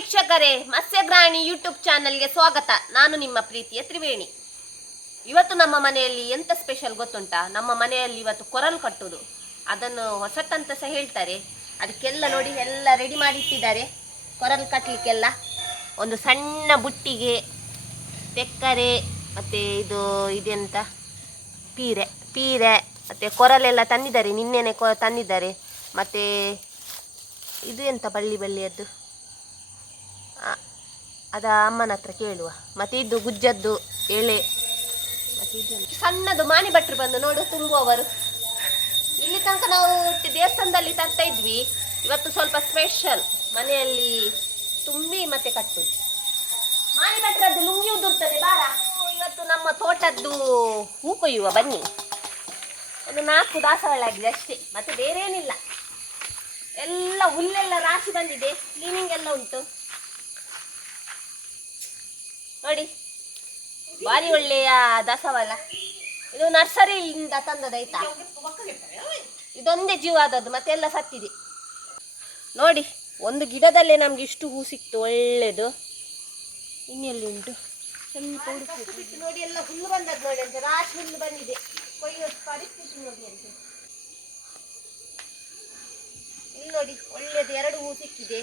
ವೀಕ್ಷಕರೇ, ಮತ್ಸ್ಯಗ್ರಾಣಿ ಯೂಟ್ಯೂಬ್ ಚಾನಲ್ಗೆ ಸ್ವಾಗತ. ನಾನು ನಿಮ್ಮ ಪ್ರೀತಿಯ ತ್ರಿವೇಣಿ. ಇವತ್ತು ನಮ್ಮ ಮನೆಯಲ್ಲಿ ಎಂತ ಸ್ಪೆಷಲ್ ಗೊತ್ತುಂಟಾ? ನಮ್ಮ ಮನೆಯಲ್ಲಿ ಇವತ್ತು ಕೊರಲ್ ಕಟ್ಟುದು. ಅದನ್ನು ಹೊಸತಂತ ಸಹ ಹೇಳ್ತಾರೆ. ಅದಕ್ಕೆಲ್ಲ ನೋಡಿ, ಎಲ್ಲ ರೆಡಿ ಮಾಡಿಟ್ಟಿದ್ದಾರೆ. ಕೊರಲ್ ಕಟ್ಟಲಿಕ್ಕೆಲ್ಲ ಒಂದು ಸಣ್ಣ ಬುಟ್ಟಿಗೆ ತೆಕ್ಕರೆ ಮತ್ತೆ ಇದು, ಇದೆಂತ? ಪೀರೆ ಪೀರೆ, ಮತ್ತು ಕೊರಲೆಲ್ಲ ತಂದಿದ್ದಾರೆ. ನಿನ್ನೆನೆ ಕೊ ತಂದಿದ್ದಾರೆ. ಮತ್ತೆ ಇದು ಎಂತ ಬಳ್ಳಿ ಬಳ್ಳಿಯದ್ದು? ಅದ ಅಮ್ಮನ ಹತ್ರ ಕೇಳುವ. ಮತ್ತೆ ಇದು ಗುಜ್ಜದ್ದು ಎಳೆ. ಸಣ್ಣದು ಮಾನಿ ಭಟ್ರು ಬಂದು ನೋಡು ತುಂಬುವವರು. ಇಲ್ಲಿ ತನಕ ನಾವು ದೇವಸ್ಥಾನದಲ್ಲಿ ತರ್ತಾ ಇದ್ವಿ. ಇವತ್ತು ಸ್ವಲ್ಪ ಸ್ಪೆಷಲ್ ಮನೆಯಲ್ಲಿ ತುಂಬಿ ಮತ್ತೆ ಕಟ್ಟುದು. ಮಾನಿ ಭಟ್ರದ್ದು ಲುಂಗಿ ಉದುರ್ತದೆ ಬಾರ. ಇವತ್ತು ನಮ್ಮ ತೋಟದ್ದು ಹೂ ಕೊಯ್ಯುವ, ಬನ್ನಿ. ಒಂದು ನಾಲ್ಕು ದಾಸಗಳಾಗಿದೆ ಅಷ್ಟೇ. ಮತ್ತೆ ಬೇರೆ ಏನಿಲ್ಲ ಎಲ್ಲ ಹುಲ್ಲೆಲ್ಲ ರಾಶಿ ಬಂದಿದೆ. ಕ್ಲೀನಿಂಗ್ ಎಲ್ಲ ಉಂಟು. ನೋಡಿ. ಭಾರಿ ಒಳ್ಳೆಯ ದಾಸವಾಳ ಇದು ನರ್ಸರಿಯಿಂದ ತಂದದಾಯ್ತಾ ಇದೊಂದೇ ಜೀವ ಆದದ್ದು ಮತ್ತೆ ಎಲ್ಲ ಸತ್ತಿದೆ. ನೋಡಿ, ಒಂದು ಗಿಡದಲ್ಲೇ ನಮ್ಗೆ ಇಷ್ಟು ಹೂ ಸಿಕ್ತು, ಒಳ್ಳೇದು. ಇನ್ನೆಲ್ಲಿ ಉಂಟು. ನೋಡಿ, ಎಲ್ಲ ಹುಲ್ಲು ಬಂದದ್ದು ನೋಡಿ ಅಂತ, ರಾಶಿ ಹುಲ್ಲು ಬಂದಿದೆ. ಕೊಯ್ಯೋ ಪರಿಸ್ಥಿತಿ ನೋಡಿ ಅಂತ. ಇಲ್ಲಿ ನೋಡಿ, ಒಳ್ಳೇದು ಎರಡು ಹೂ ಸಿಕ್ಕಿದೆ.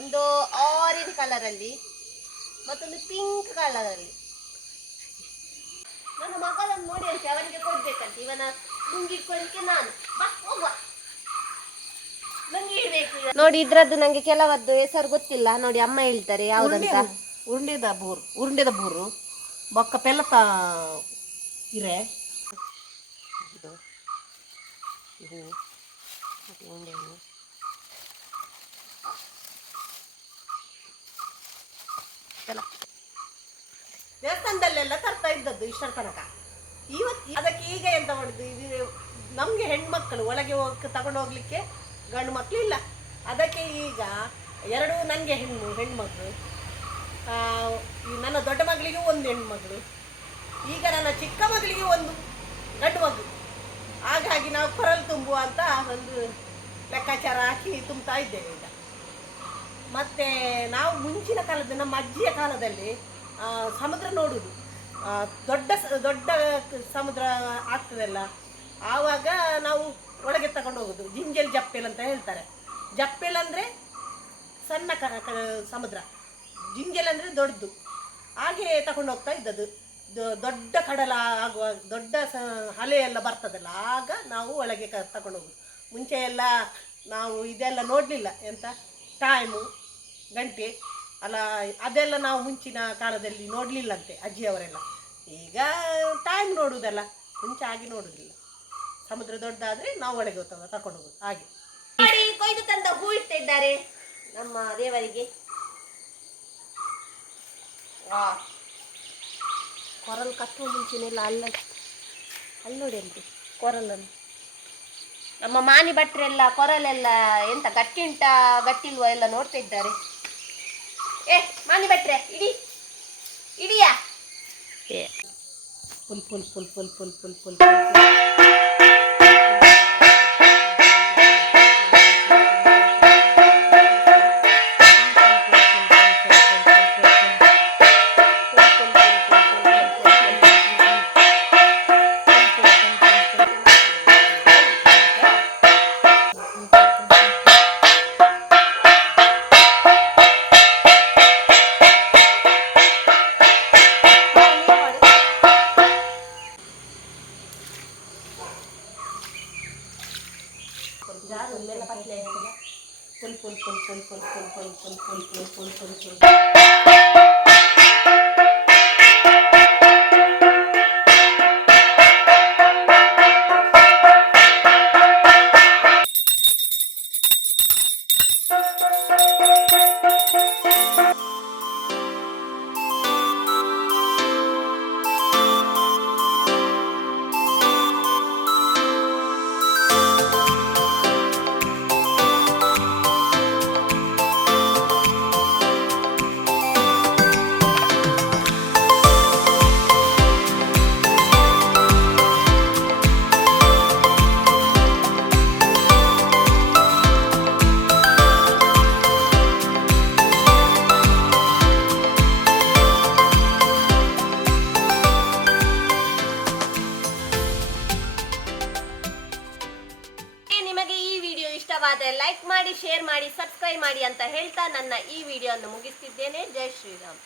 ಒಂದು ಆರೆಂಜ್ ಕಲರಲ್ಲಿ ಮತ್ತೊಂದು ಪಿಂಕ್ ಕಲರ್ ಅಲ್ಲಿ. ನನ್ನ ಮಗಳನ್ನು ನೋಡಿ ಅಂತ ಅವನಿಗೆ ಕೊಡ್ಬೇಕಂತ. ಇವನ ಲುಂಗಿ ಇಟ್ಕೊಳ್ಳಿಕ್ಕೆ ನಾನು. ಬಾ ಹೋಗುವ. ಲುಂಗಿ ಇಡ್ಬೇಕು ನೋಡಿ ಇದ್ರದ್ದು ನಂಗೆ ಕೆಲವದ್ದು ಹೆಸರು ಗೊತ್ತಿಲ್ಲ. ನೋಡಿ ಅಮ್ಮ ಹೇಳ್ತಾರೆ ಯಾವ್ದಂತ. ಉರುಂಡೆದ ಬೂರು ಉರುಂಡೆದ ಬೂರು. ಬೊಕ್ಕ ಪೆಲತ ಇರೆ. ಇದು ಇದು ಮತ್ತೆ ಉಂಡೆ ಹಣ್ಣು. ಚಲ. ದೇವಸ್ಥಾನದಲ್ಲೆಲ್ಲ ತರ್ತಾ ಇದ್ದದ್ದು ಇಷ್ಟರ ತನಕ ಇವತ್ತು ಅದಕ್ಕೆ ಈಗ ಎಂತ ಮಾಡುದು ಇದು ನಮಗೆ ಹೆಣ್ಮಕ್ಕಳು ಒಳಗೆ ಹೋಗಕ್ಕೆ ತಗೊಂಡು ಹೋಗ್ಲಿಕ್ಕೆ ಗಂಡು ಮಕ್ಕಳು ಇಲ್ಲ. ಅದಕ್ಕೆ ಈಗ ಎರಡು ನನಗೆ ಹೆಣ್ಣು ಹೆಣ್ಮಗಳು. ನನ್ನ ದೊಡ್ಡ ಮಗಳಿಗೆ ಒಂದು ಹೆಣ್ಮಗಳು. ಈಗ ನನ್ನ ಚಿಕ್ಕ ಮಗಳಿಗೆ ಒಂದು ಗಂಡು ಮಗಳು. ಹಾಗಾಗಿ ನಾವು ಕೊರಲ್ ತುಂಬುವ ಅಂತ ಒಂದು ಲೆಕ್ಕಾಚಾರ ಹಾಕಿ ತುಂಬ್ತಾ ಇದ್ದೇವೆ ಈಗ. ಮತ್ತೆ ನಾವು ಮುಂಚಿನ ಕಾಲದ ನಮ್ಮ ಅಜ್ಜಿಯ ಕಾಲದಲ್ಲಿ ಸಮುದ್ರ ನೋಡುದು ಆ, ದೊಡ್ಡ ದೊಡ್ಡ ಸಮುದ್ರ ಆಗ್ತದಲ್ಲ, ಆವಾಗ ನಾವು ಒಳಗೆ ತಗೊಂಡು ಹೋಗೋದು. ಜಿಂಜಲ್ ಜಪ್ಪೆಲ್ ಅಂತ ಹೇಳ್ತಾರೆ. ಜಪ್ಪೆಲ್ ಅಂದರೆ ಸಣ್ಣ ಕ ಸಮುದ್ರ. ಜಿಂಜಲ್ ಅಂದರೆ ದೊಡ್ಡದು ಹಾಗೆ ತಗೊಂಡು ಹೋಗ್ತಾ ಇದ್ದದ್ದು. ದೊಡ್ಡ ಕಡಲ ಆಗುವ, ದೊಡ್ಡ ಸ ಅಲೆ ಎಲ್ಲ ಬರ್ತದಲ್ಲ, ಆಗ ನಾವು ಒಳಗೆ ಕ, ತಗೊಂಡು ಹೋಗೋದು. ಮುಂಚೆ ಎಲ್ಲ ನಾವು ಇದೆಲ್ಲ ನೋಡಲಿಲ್ಲ ಎಂತ? ಟೈಮು ಗಂಟೆ. ಅಲ್ಲ ಅದೆಲ್ಲ ನಾವು ಮುಂಚಿನ ಕಾಲದಲ್ಲಿ ನೋಡಲಿಲ್ಲಂತೆ ಅಜ್ಜಿಯವರೆಲ್ಲ. ಈಗ ಟೈಮ್ ನೋಡುವುದಲ್ಲ ಮುಂಚೆ ಆಗಿ ನೋಡುವುದಿಲ್ಲ ಸಮುದ್ರ ದೊಡ್ಡದಾದರೆ ನಾವು ಒಳಗೆ ಹೋಗ್ತವ ತಗೊಂಡು ಹೋಗೋದು ಹಾಗೆ. ಕೊಯ್ದು ತಂದ ಹೂ ಇಟ್ಟಿದ್ದಾರೆ ನಮ್ಮ ದೇವರಿಗೆ. ಕೊರಲ್ ಕೊರಲು ಕಟ್ಟುವ ಮುಂಚೆನೆಲ್ಲ ಅಲ್ಲ ಅಲ್ಲಿ ನೋಡಿ ಅಂತೆ ಕೊರಲನ್ನು. ನಮ್ಮ ಮಾನಿ ಭಟ್ರೆಲ್ಲ ಕೊರಲೆಲ್ಲ ಎಂತ ಗಟ್ಟಿ ಉಂಟಾ ಗಟ್ಟಿಲ್ವ ಎಲ್ಲ ನೋಡ್ತಾ ಇದ್ದಾರೆ. ಏ ಮಾನಿ ಬೆಟ್ರೆ ಇಡಿ. ಇಡಿಯಾ? ಏ. Full full full full full full full. जाड उरलेला पाटले आहे त्याला full full full full full full full full full full full full full ಇಷ್ಟವಾದರೆ ಲೈಕ್ ಮಾಡಿ ಶೇರ್ ಮಾಡಿ ಸಬ್ಸ್ಕ್ರೈಬ್ ಮಾಡಿ ಅಂತ ಹೇಳ್ತಾ ನನ್ನ ಈ ವಿಡಿಯೋವನ್ನು ಮುಗಿಸ್ತಿದ್ದೇನೆ. ಜೈ ಶ್ರೀರಾಮ್.